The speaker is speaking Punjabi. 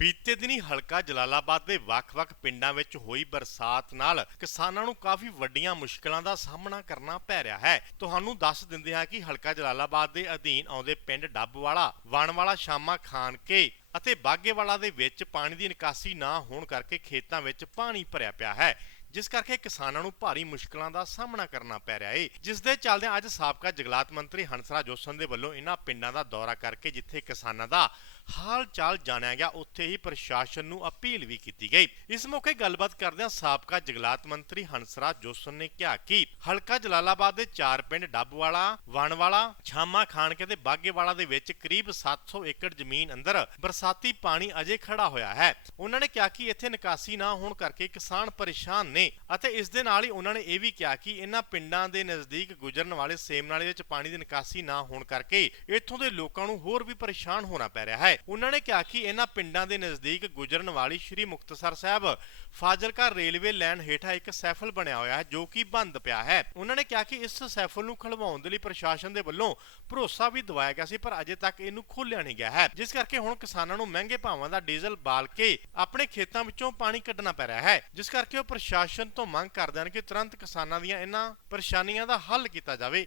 ਬੀਤੇ ਦਿਨੀ ਹਲਕਾ ਜਲਾਲਾਬਾਦ ਦੇ ਵੱਖ-ਵੱਖ ਪਿੰਡਾਂ ਵਿੱਚ ਹੋਈ ਬਰਸਾਤ ਨਾਲ ਕਿਸਾਨਾਂ ਨੂੰ ਕਾਫੀ ਵੱਡੀਆਂ ਮੁਸ਼ਕਲਾਂ ਦਾ ਸਾਹਮਣਾ ਕਰਨਾ ਪੈ ਰਿਹਾ ਹੈ। ਤੁਹਾਨੂੰ ਦੱਸ ਦਿੰਦੇ ਹਾਂ ਕਿ ਹਲਕਾ ਜਲਾਲਾਬਾਦ ਦੇ ਅਧੀਨ ਆਉਂਦੇ ਪਿੰਡ ਡੱਬਵਾਲਾ, ਵਾਣਵਾਲਾ, ਸ਼ਾਮਾ, ਖਾਨਕੇ ਅਤੇ ਬਾਗੇਵਾਲਾ ਦੇ ਵਿੱਚ ਪਾਣੀ ਦੀ ਨਿਕਾਸੀ ਨਾ ਹੋਣ ਕਰਕੇ ਖੇਤਾਂ ਵਿੱਚ ਪਾਣੀ ਭਰਿਆ ਪਿਆ ਹੈ, ਜਿਸ ਕਰਕੇ ਕਿਸਾਨਾਂ ਨੂੰ ਭਾਰੀ ਮੁਸ਼ਕਲਾਂ ਦਾ ਸਾਹਮਣਾ ਕਰਨਾ ਪੈ ਰਿਹਾ ਏ। ਜਿਸ ਦੇ ਚੱਲਦਿਆਂ ਅੱਜ ਸਾਬਕਾ ਜੰਗਲਾਤ ਮੰਤਰੀ ਹੰਸਰਾ ਜੋਸਨ ਦੇ ਵੱਲੋਂ ਇਹਨਾਂ ਪਿੰਡਾਂ ਦਾ ਦੌਰਾ ਕਰਕੇ ਜਿੱਥੇ ਕਿਸਾਨਾਂ ਦਾ ਹਾਲ ਚਾਲ ਜਾਣਿਆ ਗਿਆ, ਉੱਥੇ ਹੀ ਪ੍ਰਸ਼ਾਸਨ ਨੂੰ ਅਪੀਲ ਵੀ ਕੀਤੀ ਗਈ। ਇਸ ਮੌਕੇ ਗੱਲਬਾਤ ਕਰਦਿਆਂ ਸਾਬਕਾ ਜੰਗਲਾਤ ਮੰਤਰੀ ਹੰਸਰਾਜ ਜੋਸਨ ਨੇ ਕਿਹਾ ਕਿ ਹਲਕਾ ਜਲਾਲਾਬਾਦ ਦੇ ਚਾਰ ਪਿੰਡ ਡੱਬਵਾਲਾ, ਵਾਣਵਾਲਾ, ਛਾਮਾ ਖਾਨਕੇ ਤੇ ਬਾਗੇਵਾਲਾ ਦੇ ਵਿੱਚ ਕਰੀਬ 700 ਏਕੜ ਜ਼ਮੀਨ ਅੰਦਰ ਬਰਸਾਤੀ ਪਾਣੀ ਅਜੇ ਖੜਾ ਹੋਇਆ ਹੈ। ਉਹਨਾਂ ਨੇ ਕਿਹਾ ਕਿ ਇੱਥੇ ਨਿਕਾਸੀ ਨਾ ਹੋਣ ਕਰਕੇ ਕਿਸਾਨ ਪਰੇਸ਼ਾਨ ਨੇ ਅਤੇ ਇਸ ਦੇ ਨਾਲ ਹੀ ਉਹਨਾਂ ਨੇ ਇਹ ਵੀ ਕਿਹਾ ਕਿ ਇਹਨਾਂ ਪਿੰਡਾਂ ਦੇ ਨਜ਼ਦੀਕ ਗੁਜ਼ਰਨ ਵਾਲੇ ਸੇਮ ਨਾਲੇ ਵਿੱਚ ਪਾਣੀ ਦੀ ਨਿਕਾਸੀ ਨਾ ਹੋਣ ਕਰਕੇ ਇੱਥੋਂ ਦੇ ਲੋਕਾਂ ਨੂੰ ਹੋਰ ਵੀ ਪਰੇਸ਼ਾਨ ਹੋਣਾ ਪੈ ਰਿਹਾ ਹੈ। ਉਹਨਾਂ ਨੇ ਕਿਹਾ ਕਿ ਇਹਨਾਂ ਪਿੰਡਾਂ ਦੇ ਨਜ਼ਦੀਕ ਗੁਜ਼ਰਨ ਵਾਲੀ ਸ਼੍ਰੀ ਮੁਕਤਸਰ ਸਾਹਿਬ ਫਾਜ਼ਿਲਕਾ ਰੇਲਵੇ ਲਾਈਨ ਹੇਠਾਂ ਇੱਕ ਸੈਫਲ ਬਣਿਆ ਹੋਇਆ ਹੈ, ਜੋ ਕਿ ਬੰਦ ਪਿਆ ਹੈ। ਉਹਨਾਂ ਨੇ ਕਿਹਾ ਕਿ ਇਸ ਸੈਫਲ ਨੂੰ ਖਲਵਾਉਣ ਦੇ ਲਈ ਪ੍ਰਸ਼ਾਸਨ ਦੇ ਵੱਲੋਂ ਭਰੋਸਾ ਵੀ ਦਵਾਇਆ ਗਿਆ ਸੀ, ਪਰ ਅਜੇ ਤੱਕ ਇਹਨੂੰ ਖੋਲਿਆ ਨਹੀਂ ਗਿਆ ਹੈ। ਜਿਸ ਕਰਕੇ ਹੁਣ ਕਿਸਾਨਾਂ ਨੂੰ ਮਹਿੰਗੇ ਭਾਵਾਂ ਦਾ ਡੀਜ਼ਲ ਬਾਲ ਕੇ ਆਪਣੇ ਖੇਤਾਂ ਵਿੱਚੋਂ ਪਾਣੀ ਕੱਢਣਾ ਪੈ ਰਿਹਾ ਹੈ। ਜਿਸ ਕਰਕੇ ਉਹ ਪ੍ਰਸ਼ਾਸਨ ਤੋਂ ਮੰਗ ਕਰਦੇ ਹਨ ਕਿ ਤੁਰੰਤ ਕਿਸਾਨਾਂ ਦੀਆਂ ਇਹਨਾਂ ਪਰੇਸ਼ਾਨੀਆਂ ਦਾ ਹੱਲ ਕੀਤਾ ਜਾਵੇ।